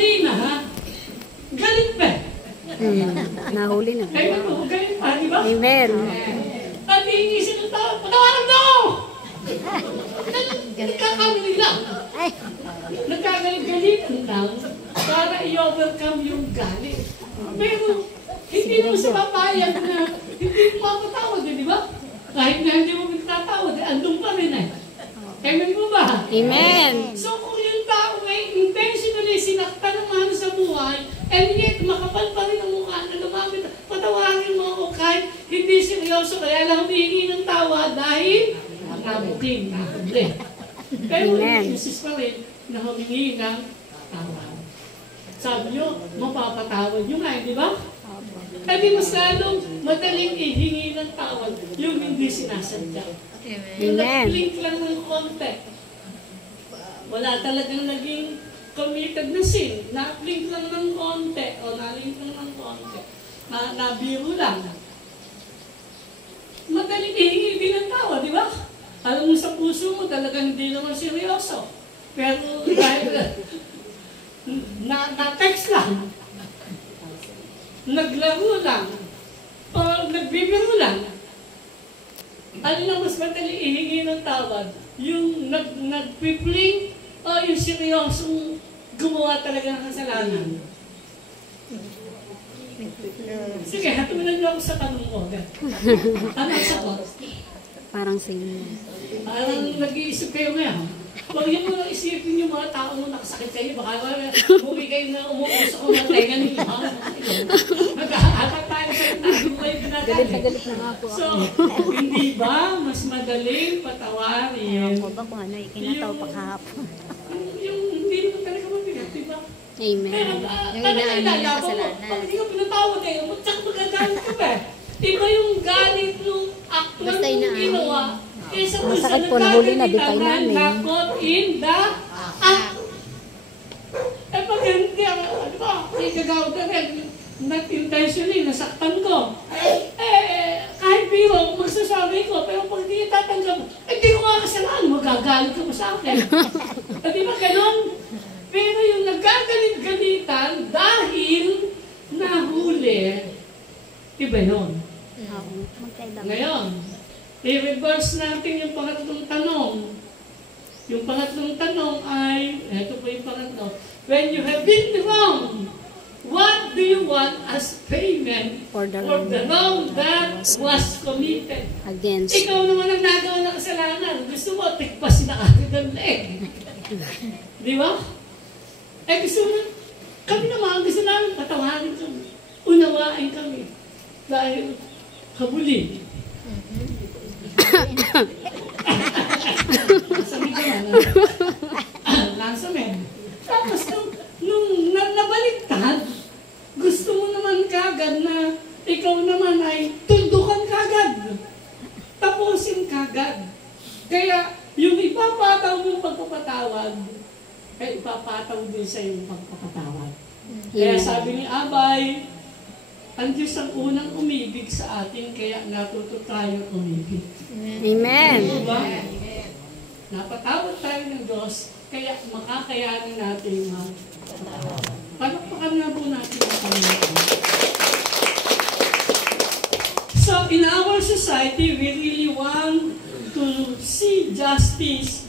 kanina, ha? Galit ba? Nahuli na. Kaya mo, galit pa, di ba? Amen. At iisip ng tao, patawaran mo! Nagkakamali lang. Nagkagalit-galitan lang para i-overcome yung galit. Pero, hindi mo sa papayag na hindi mo mapatawad, di ba? Kahit na hindi mo magtatawad, andun pa rin eh. Amen mo ba? Amen. So kung yung tao ay intentionally sinaktan ng mahal sa buhay, and yet makapal pa rin ang mukha na lumapit, patawarin mo ako kahit hindi seryoso, kaya lang humihingi ng tawa dahil nabuking, nakabli. Pero isis pa rin na humingi ng tawa. Sabi nyo, mapapatawad nyo nga, di ba? Kasi mas lalong madaling ihingi ng tawad yung hindi sinasadya. Yung nag-blink lang ng konti. Wala talagang naging committed na sin. Na-blink lang ng konti o na-link lang ng konti. Nabiro lang. Madaling ihingi din ng tawa, di ba? Alam mo sa puso mo talagang hindi naman seryoso. Pero dahil na-text lang. Naglaro lang. O nagbibiro lang. Ano na mas madali ihingi ng tawad? Yung nagpipling o yung seryosong gumawa talaga ng kasalanan? Sige, hatunan niyo ako sa tanong ko. Ano sa ko? Parang same. Parang nag-iisip kayo ngayon. Huwag niyo mo lang isipin yung mga tao mo nakasakit kayo. Baka bumi kayo na umuusok ang mga tenga ninyo. Mag-aakat tayo sa tayo kayo pinatay. Galit na nga po ako. So, hindi ba mas madaling patawarin? Ako ba kung ano, ikinataw pa kahapon. Yung hindi naman talaga mabigat, diba? Amen. Pero, talaga ilalaban mo. Pag hindi ka pinatawad eh, tsaka magagalit ka ba? Iba yung galit nung akto nung ginawa. Masakit po, nahuli na, di pa namin. Nakot in the act. Eh pag hindi, ano ba, ikagawad na rin, not-intentionally, nasaktan ko. Kahit biro, magsasabi ko, pero pag hindi tatanggap, hindi ko nga kasalanan, magagalit ka pa sa akin. Di ba ganon? Pero yung nagkagalit-galitan dahil nahuli, iba yun. Ngayon, i-reverse natin yung pangatlong tanong. Yung pangatlong tanong ay, eto po yung pangatlo. When you have been wrong, what do you want as payment for the wrong that was committed? Against. Ikaw naman ang nagawa ng kasalanan. Gusto mo, tigpas na agad ang leg. Di ba? Eh gusto mo, kami naman, gusto namin patawarin kami. Unawain kami. Dahil kabuli. Sabi ko naman, tapos nung nabaliktad, gusto mo naman kagad na ikaw naman ay tundukan kagad. Tapusin kagad. Kaya yung ipapataw mong pagpapatawad, ay ipapataw din sa yung pagpapatawad. Kaya sabi ni Abay, ang Diyos ang unang umibig sa atin, kaya natuto tayo umibig. Amen. Diba? Napatawad tayo ng Diyos, kaya makakayanin natin magpatawad. Palakpakan nga po natin ang Panginoon. So, in our society, we really want to see justice